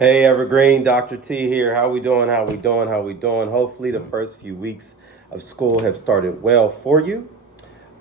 Hey Evergreen, Dr. T here. How we doing? How we doing? How we doing? Hopefully the first few weeks of school have started well for you.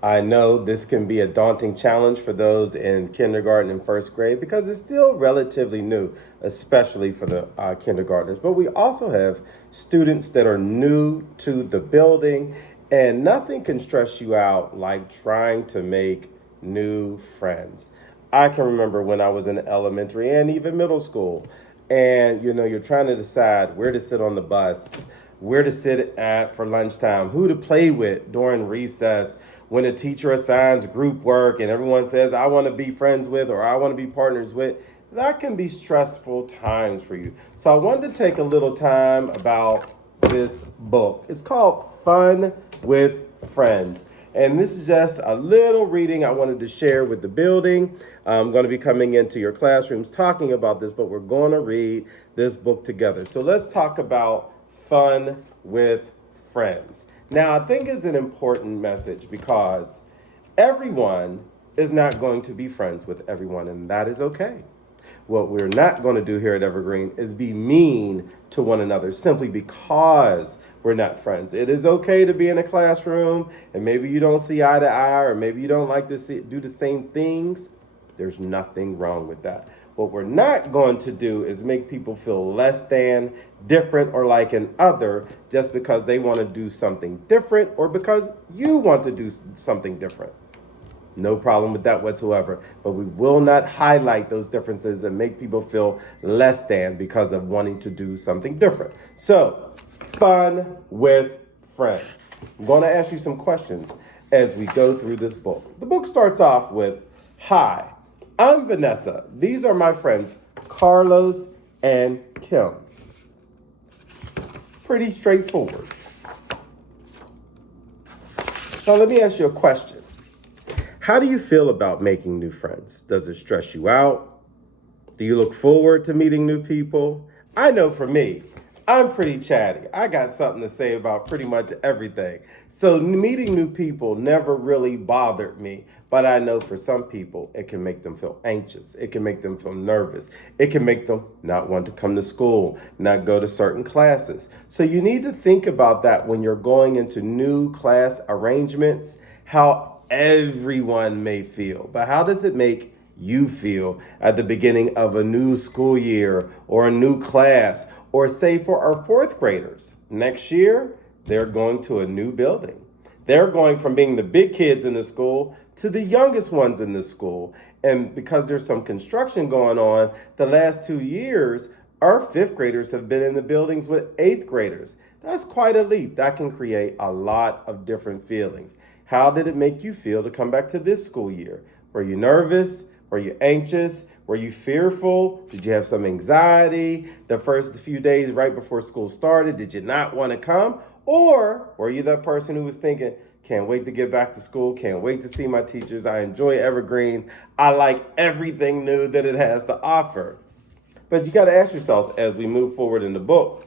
I know this can be a daunting challenge for those in kindergarten and first grade because it's still relatively new, especially for the kindergartners. But we also have students that are new to the building, and nothing can stress you out like trying to make new friends. I can remember when I was in elementary and even middle school, and you're trying to decide where to sit on the bus, where to sit at for lunchtime, who to play with during recess, when a teacher assigns group work and everyone says, I want to be friends with or I want to be partners with. That can be stressful times for you. So I wanted to take a little time about this book. It's called Fun with Friends. And this is just a little reading I wanted to share with the building. I'm going to be coming into your classrooms talking about this, but we're going to read this book together. So let's talk about fun with friends. Now, I think it's an important message because everyone is not going to be friends with everyone, and that is okay. What we're not going to do here at Evergreen is be mean to one another simply because we're not friends. It is okay to be in a classroom and maybe you don't see eye to eye or maybe you don't like to do the same things. There's nothing wrong with that. What we're not going to do is make people feel less than, different, or like an other just because they want to do something different or because you want to do something different. No problem with that whatsoever. But we will not highlight those differences and make people feel less than because of wanting to do something different. So, fun with friends. I'm going to ask you some questions as we go through this book. The book starts off with, Hi, I'm Vanessa. These are my friends, Carlos and Kim. Pretty straightforward. Now, let me ask you a question. How do you feel about making new friends? Does it stress you out? Do you look forward to meeting new people? I know for me, I'm pretty chatty. I got something to say about pretty much everything. So meeting new people never really bothered me. But I know for some people, it can make them feel anxious. It can make them feel nervous. It can make them not want to come to school, not go to certain classes. So you need to think about that when you're going into new class arrangements, how everyone may feel. But how does it make you feel at the beginning of a new school year or a new class? Or say for our fourth graders, next year, they're going to a new building. They're going from being the big kids in the school to the youngest ones in the school. And because there's some construction going on, the last 2 years, our fifth graders have been in the buildings with eighth graders. That's quite a leap. That can create a lot of different feelings. How did it make you feel to come back to this school year? Were you nervous? Were you anxious? Were you fearful? Did you have some anxiety the first few days right before school started? Did you not want to come? Or were you that person who was thinking, can't wait to get back to school, can't wait to see my teachers, I enjoy Evergreen, I like everything new that it has to offer? But you got to ask yourselves as we move forward in the book,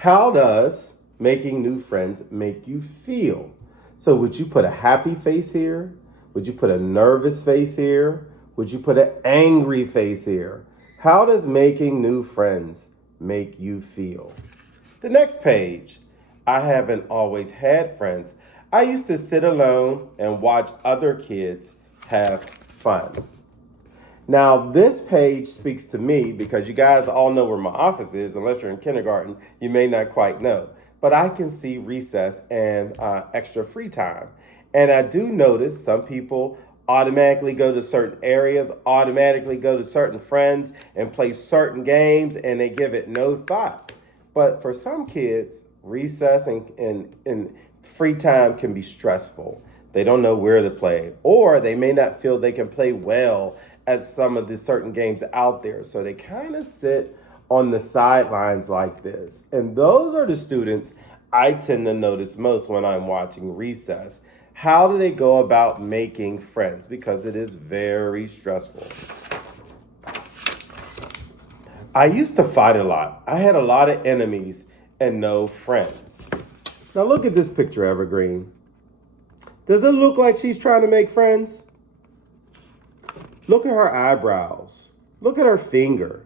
how does making new friends make you feel? So would you put a happy face here? Would you put a nervous face here? Would you put an angry face here? How does making new friends make you feel? The next page, I haven't always had friends. I used to sit alone and watch other kids have fun. Now, this page speaks to me because you guys all know where my office is. Unless you're in kindergarten, you may not quite know. But I can see recess and extra free time. And I do notice some people automatically go to certain areas, automatically go to certain friends and play certain games, and they give it no thought. But for some kids, recess and free time can be stressful. They don't know where to play, or they may not feel they can play well at some of the certain games out there. So they kind of sit on the sidelines like this. And those are the students I tend to notice most when I'm watching recess. How do they go about making friends? Because it is very stressful. I used to fight a lot. I had a lot of enemies and no friends. Now look at this picture, Evergreen. Does it look like she's trying to make friends? Look at her eyebrows. Look at her finger.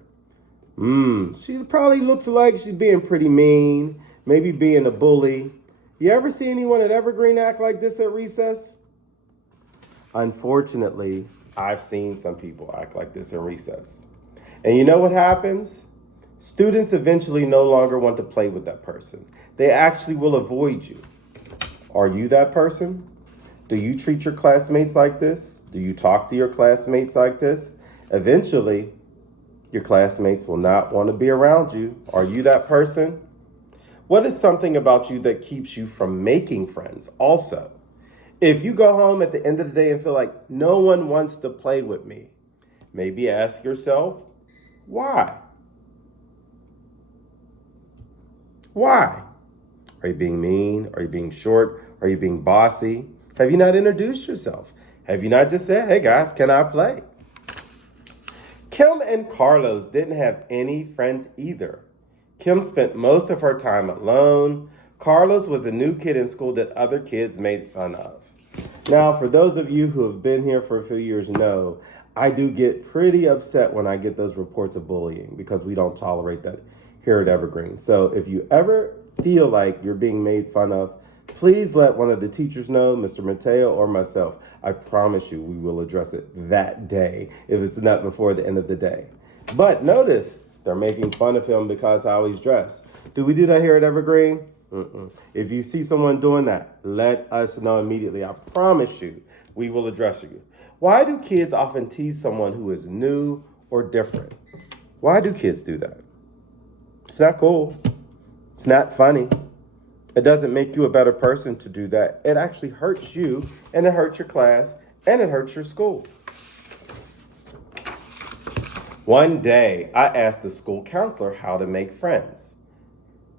She probably looks like she's being pretty mean, maybe being a bully. You ever see anyone at Evergreen act like this at recess? Unfortunately, I've seen some people act like this in recess. And you know what happens? Students eventually no longer want to play with that person. They actually will avoid you. Are you that person? Do you treat your classmates like this? Do you talk to your classmates like this? Eventually, your classmates will not want to be around you. Are you that person? What is something about you that keeps you from making friends also? If you go home at the end of the day and feel like no one wants to play with me, maybe ask yourself, why? Why? Are you being mean? Are you being short? Are you being bossy? Have you not introduced yourself? Have you not just said, hey guys, can I play? Kim and Carlos didn't have any friends either. Kim spent most of her time alone. Carlos was a new kid in school that other kids made fun of. Now, for those of you who have been here for a few years know, I do get pretty upset when I get those reports of bullying because we don't tolerate that here at Evergreen. So if you ever feel like you're being made fun of, please let one of the teachers know, Mr. Mateo or myself. I promise you we will address it that day if it's not before the end of the day. But notice they're making fun of him because how he's dressed. Do we do that here at Evergreen? If you see someone doing that, let us know immediately. I promise you we will address you. Why do kids often tease someone who is new or different? Why do kids do that? It's not cool. It's not funny. It doesn't make you a better person to do that. It actually hurts you, and it hurts your class, and it hurts your school. One day, I asked the school counselor how to make friends.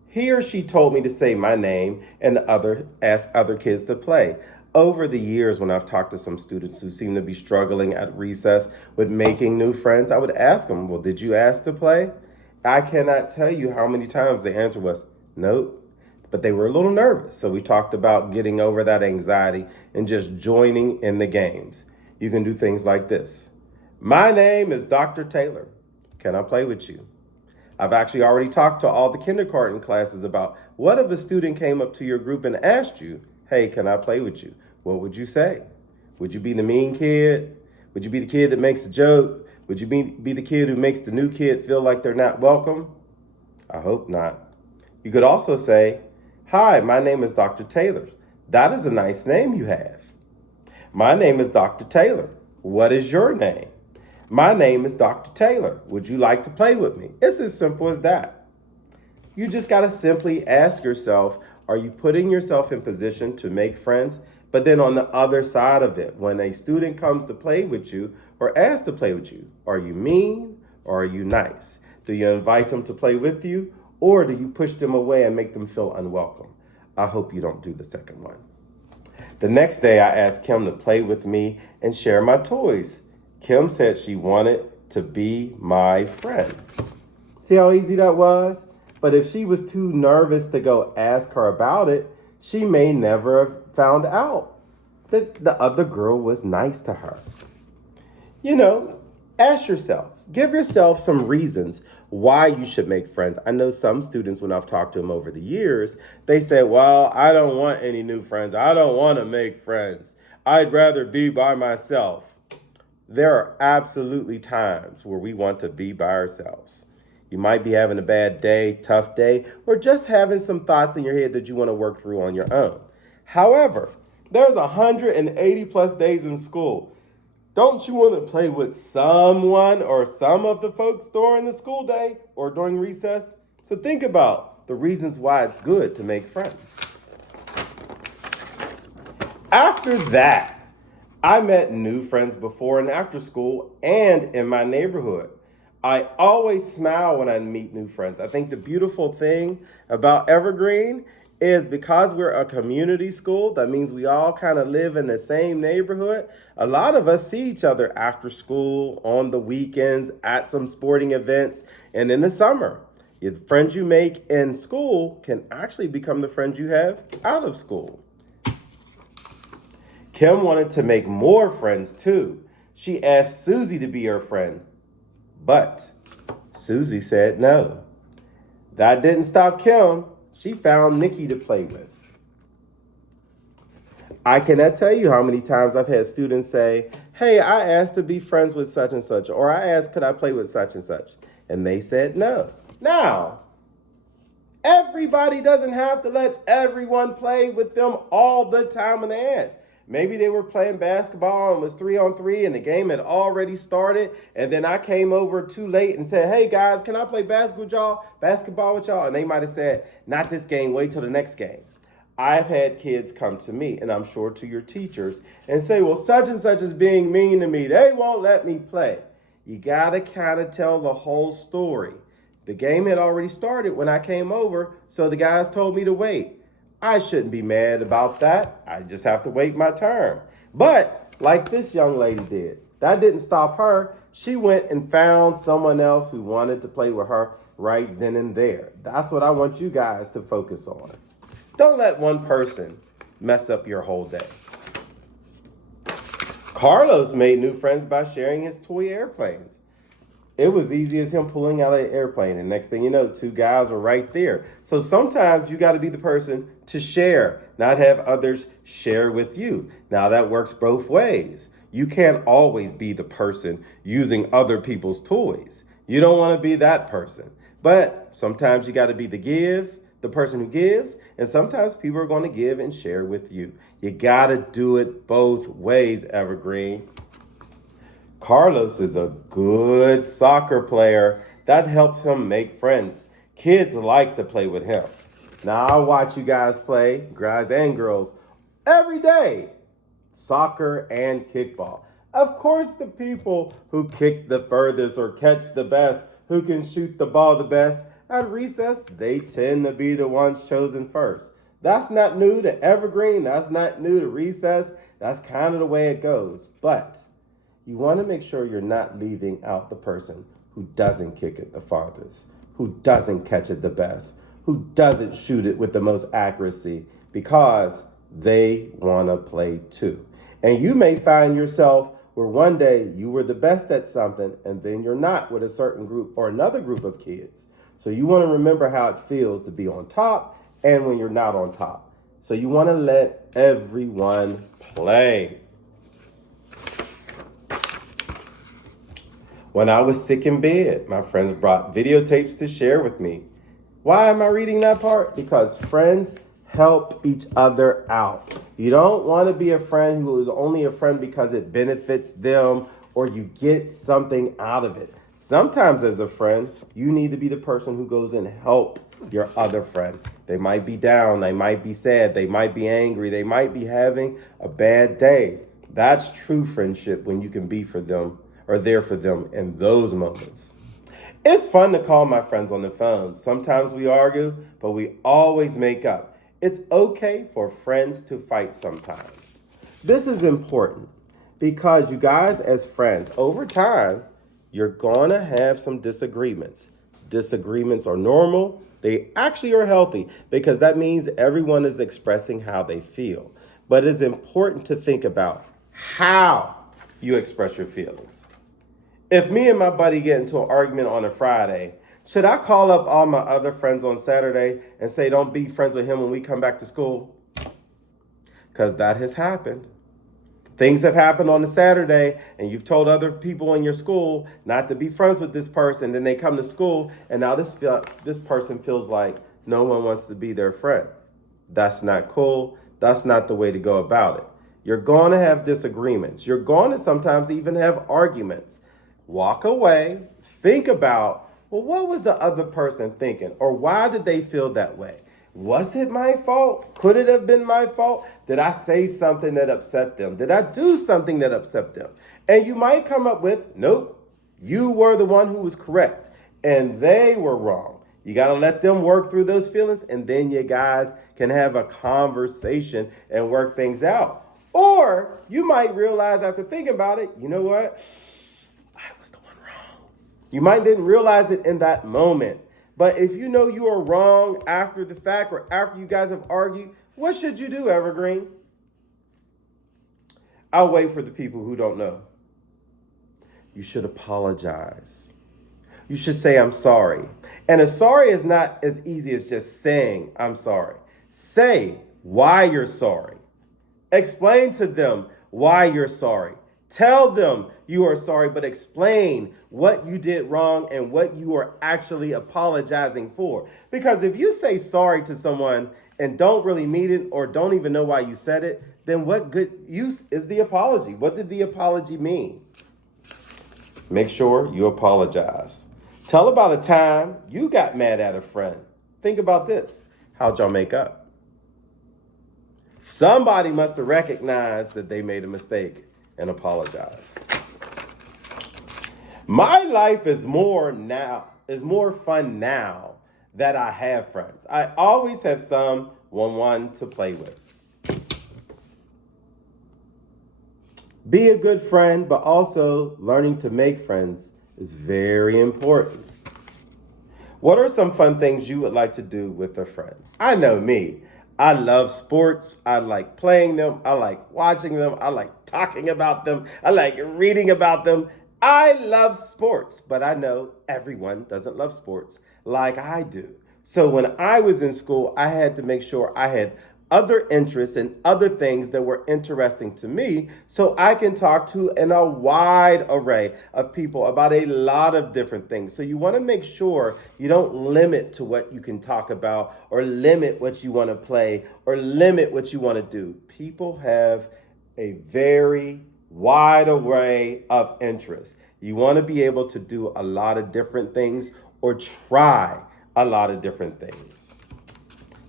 He or she told me to say my name and ask other kids to play. Over the years, when I've talked to some students who seem to be struggling at recess with making new friends, I would ask them, well, did you ask to play? I cannot tell you how many times the answer was, nope. But they were a little nervous. So we talked about getting over that anxiety and just joining in the games. You can do things like this. My name is Dr. Taylor. Can I play with you? I've actually already talked to all the kindergarten classes about what if a student came up to your group and asked you, hey, can I play with you? What would you say? Would you be the mean kid? Would you be the kid that makes a joke? Would you be the kid who makes the new kid feel like they're not welcome? I hope not. You could also say, hi, my name is Dr. Taylor. That is a nice name you have. My name is Dr. Taylor. What is your name? My name is Dr. Taylor. Would you like to play with me? It's as simple as that. You just got to simply ask yourself, are you putting yourself in position to make friends? But then on the other side of it, when a student comes to play with you or asks to play with you, are you mean or are you nice? Do you invite them to play with you or do you push them away and make them feel unwelcome? I hope you don't do the second one. The next day, I asked Kim to play with me and share my toys. Kim said she wanted to be my friend. See how easy that was? But if she was too nervous to go ask her about it, she may never have found out that the other girl was nice to her. You know, ask yourself, give yourself some reasons why you should make friends. I know some students, when I've talked to them over the years, they say, well, I don't want any new friends. I don't want to make friends. I'd rather be by myself. There are absolutely times where we want to be by ourselves. You might be having a bad day, tough day, or just having some thoughts in your head that you want to work through on your own. However, there's 180 plus days in school. Don't you want to play with someone or some of the folks during the school day or during recess? So think about the reasons why it's good to make friends. After that, I met new friends before and after school and in my neighborhood. I always smile when I meet new friends. I think the beautiful thing about Evergreen is because we're a community school, that means we all kind of live in the same neighborhood. A lot of us see each other after school, on the weekends, at some sporting events, and in the summer. The friends you make in school can actually become the friends you have out of school. Kim wanted to make more friends too. She asked Susie to be her friend, but Susie said no. That didn't stop Kim. She found Nikki to play with. I cannot tell you how many times I've had students say, hey, I asked to be friends with such and such, or I asked, could I play with such and such? And they said no. Now, everybody doesn't have to let everyone play with them all the time when they ask. Maybe they were playing basketball and was 3-on-3 and the game had already started. And then I came over too late and said, hey guys, can I play basketball with y'all? And they might have said, not this game, wait till the next game. I've had kids come to me, and I'm sure to your teachers, and say, well, such and such is being mean to me. They won't let me play. You got to kind of tell the whole story. The game had already started when I came over, so the guys told me to wait. I shouldn't be mad about that. I just have to wait my turn. But like this young lady did, that didn't stop her. She went and found someone else who wanted to play with her right then and there. That's what I want you guys to focus on. Don't let one person mess up your whole day. Carlos made new friends by sharing his toy airplanes. It was easy as him pulling out an airplane, and next thing you know, two guys were right there. So sometimes you got to be the person to share, not have others share with you. Now that works both ways. You can't always be the person using other people's toys. You don't want to be that person. But sometimes you got to be the person who gives, and sometimes people are going to give and share with you. You got to do it both ways, Evergreen. Carlos is a good soccer player. That helps him make friends. Kids like to play with him. Now, I watch you guys play, guys and girls, every day. Soccer and kickball. Of course, the people who kick the furthest or catch the best, who can shoot the ball the best, at recess, they tend to be the ones chosen first. That's not new to Evergreen. That's not new to recess. That's kind of the way it goes. But you want to make sure you're not leaving out the person who doesn't kick it the farthest, who doesn't catch it the best, who doesn't shoot it with the most accuracy, because they want to play too. And you may find yourself where one day you were the best at something and then you're not with a certain group or another group of kids. So you want to remember how it feels to be on top and when you're not on top. So you want to let everyone play. When I was sick in bed, my friends brought videotapes to share with me. Why am I reading that part? Because friends help each other out. You don't want to be a friend who is only a friend because it benefits them or you get something out of it. Sometimes as a friend, you need to be the person who goes and help your other friend. They might be down, they might be sad, they might be angry, they might be having a bad day. That's true friendship, when you can be for them or there for them in those moments. It's fun to call my friends on the phone. Sometimes we argue, but we always make up. It's okay for friends to fight sometimes. This is important because you guys as friends, over time, you're gonna have some disagreements. Disagreements are normal. They actually are healthy because that means everyone is expressing how they feel. But it's important to think about how you express your feelings. If me and my buddy get into an argument on a Friday, should I call up all my other friends on Saturday and say, don't be friends with him when we come back to school? Because that has happened. Things have happened on a Saturday and you've told other people in your school not to be friends with this person. Then they come to school and now this person feels like no one wants to be their friend. That's not cool. That's not the way to go about it. You're going to have disagreements. You're going to sometimes even have arguments. Walk away. Think about, well, what was the other person thinking? Or why did they feel that way? Was it my fault? Could it have been my fault? Did I say something that upset them? Did I do something that upset them? And you might come up with, nope, you were the one who was correct and they were wrong. You got to let them work through those feelings and then you guys can have a conversation and work things out. Or you might realize after thinking about it, you know what? I was the one wrong. You might didn't realize it in that moment. But if you know you are wrong after the fact or after you guys have argued, what should you do, Evergreen? I'll wait for the people who don't know. You should apologize. You should say, I'm sorry. And a sorry is not as easy as just saying, I'm sorry. Say why you're sorry. Explain to them why you're sorry. Tell them you are sorry, but explain what you did wrong and what you are actually apologizing for. Because if you say sorry to someone and don't really mean it or don't even know why you said it, then what good use is the apology? What did the apology mean? Make sure you apologize. Tell about a time you got mad at a friend. Think about this. How'd y'all make up? Somebody must have recognized that they made a mistake and apologized. My life is more fun now that I have friends. I always have someone to play with. Be a good friend, but also learning to make friends is very important. What are some fun things you would like to do with a friend? I know me. I love sports. I like playing them. I like watching them. I like talking about them. I like reading about them. I love sports, but I know everyone doesn't love sports like I do. So when I was in school, I had to make sure I had other interests and other things that were interesting to me so I can talk to a wide array of people about a lot of different things. So you want to make sure you don't limit to what you can talk about or limit what you want to play or limit what you want to do. People have a very wide array of interests. You want to be able to do a lot of different things or try a lot of different things.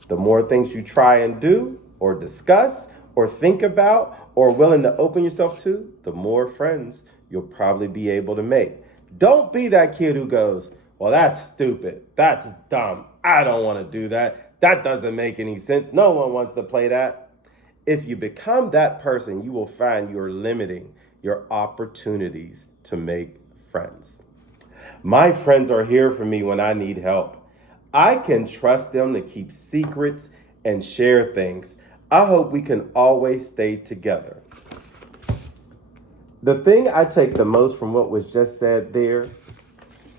The more things you try and do or discuss or think about or willing to open yourself to, the more friends you'll probably be able to make. Don't be that kid who goes, well, that's stupid. That's dumb. I don't want to do that. That doesn't make any sense. No one wants to play that. If you become that person, you will find you're limiting your opportunities to make friends. My friends are here for me when I need help. I can trust them to keep secrets and share things. I hope we can always stay together. The thing I take the most from what was just said there,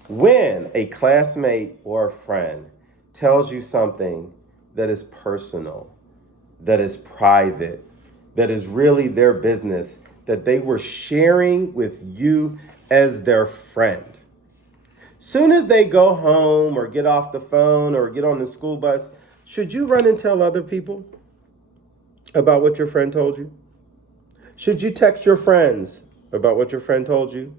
when a classmate or a friend tells you something that is personal, that is private, that is really their business, that they were sharing with you as their friend. Soon as they go home or get off the phone or get on the school bus, should you run and tell other people about what your friend told you? Should you text your friends about what your friend told you?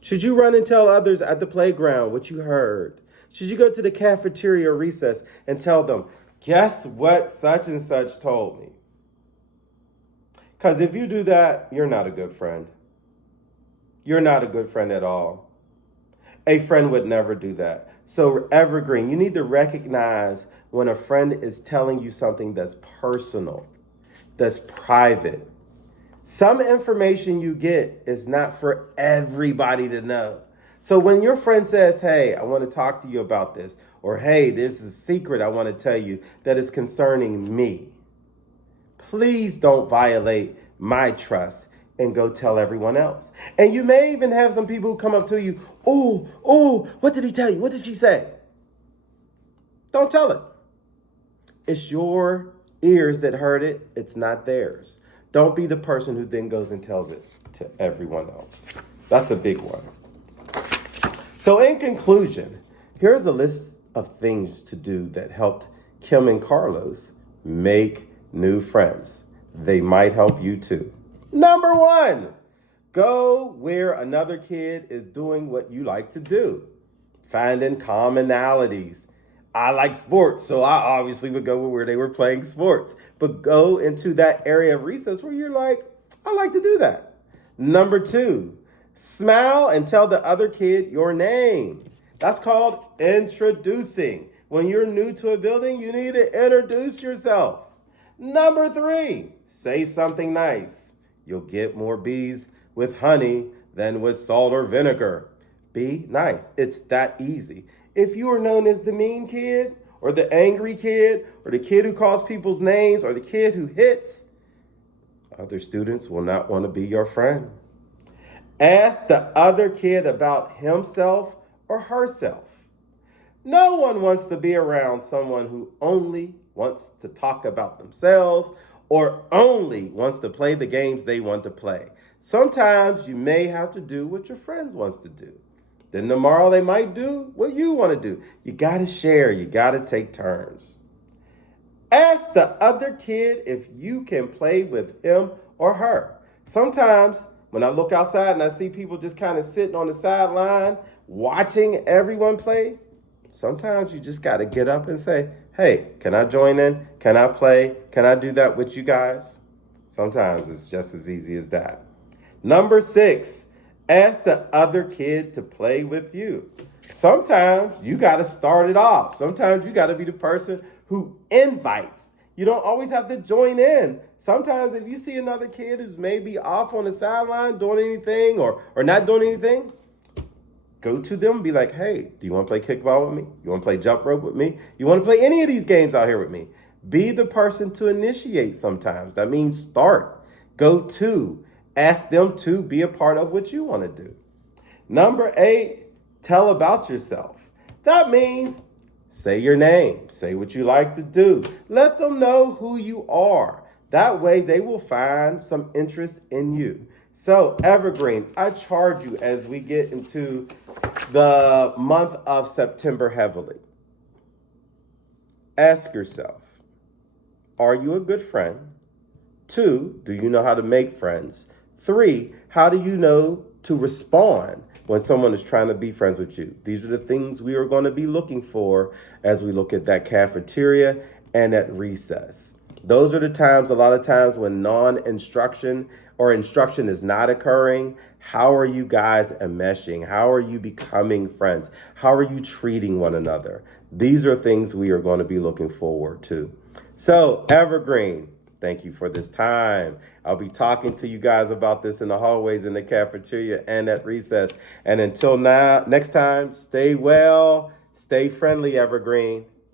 Should you run and tell others at the playground what you heard? Should you go to the cafeteria or recess and tell them, guess what such and such told me? Because if you do that, you're not a good friend. You're not a good friend at all. A friend would never do that. So evergreen, you need to recognize when a friend is telling you something that's personal, that's private. Some information you get is not for everybody to know. So when your friend says, hey, I want to talk to you about this, or hey, there's a secret I want to tell you that is concerning me, please don't violate my trust and go tell everyone else. And you may even have some people who come up to you, oh, what did he tell you? What did she say? Don't tell it. It's your ears that heard it. It's not theirs. Don't be the person who then goes and tells it to everyone else. That's a big one. So in conclusion, here's a list of things to do that helped Kim and Carlos make new friends. They might help you too. Number 1, go where another kid is doing what you like to do. Finding commonalities. I like sports, so I obviously would go where they were playing sports. But go into that area of recess where you're like, I like to do that. Number 2, smile and tell the other kid your name. That's called introducing. When you're new to a building, you need to introduce yourself. Number 3, say something nice. You'll get more bees with honey than with salt or vinegar. Be nice. It's that easy. If you are known as the mean kid or the angry kid or the kid who calls people's names or the kid who hits, other students will not want to be your friend. Ask the other kid about himself or herself. No one wants to be around someone who only wants to talk about themselves or only wants to play the games they want to play. Sometimes you may have to do what your friends wants to do. Then tomorrow they might do what you want to do. You got to share, you got to take turns. Ask the other kid if you can play with him or her. Sometimes when I look outside and I see people just kind of sitting on the sideline watching everyone play, sometimes you just got to get up and say, hey, can I join in? Can I play? Can I do that with you guys? Sometimes it's just as easy as that. Number 6, ask the other kid to play with you. Sometimes you got to start it off. Sometimes you got to be the person who invites. You don't always have to join in. Sometimes if you see another kid who's maybe off on the sideline doing anything or not doing anything, go to them and be like, hey, do you want to play kickball with me? You want to play jump rope with me? You want to play any of these games out here with me? Be the person to initiate sometimes. That means start. Go to. Ask them to be a part of what you want to do. Number 8, tell about yourself. That means say your name. Say what you like to do. Let them know who you are. That way they will find some interest in you. So, Evergreen, I charge you as we get into the month of September heavily. Ask yourself, are you a good friend? 2, do you know how to make friends? 3, how do you know to respond when someone is trying to be friends with you? These are the things we are going to be looking for as we look at that cafeteria and at recess. Those are the times, a lot of times, when non-instruction or instruction is not occurring. How are you guys enmeshing? How are you becoming friends? How are you treating one another? These are things we are going to be looking forward to. So, Evergreen, thank you for this time. I'll be talking to you guys about this in the hallways, in the cafeteria, and at recess. And until now, next time, stay well, stay friendly, Evergreen.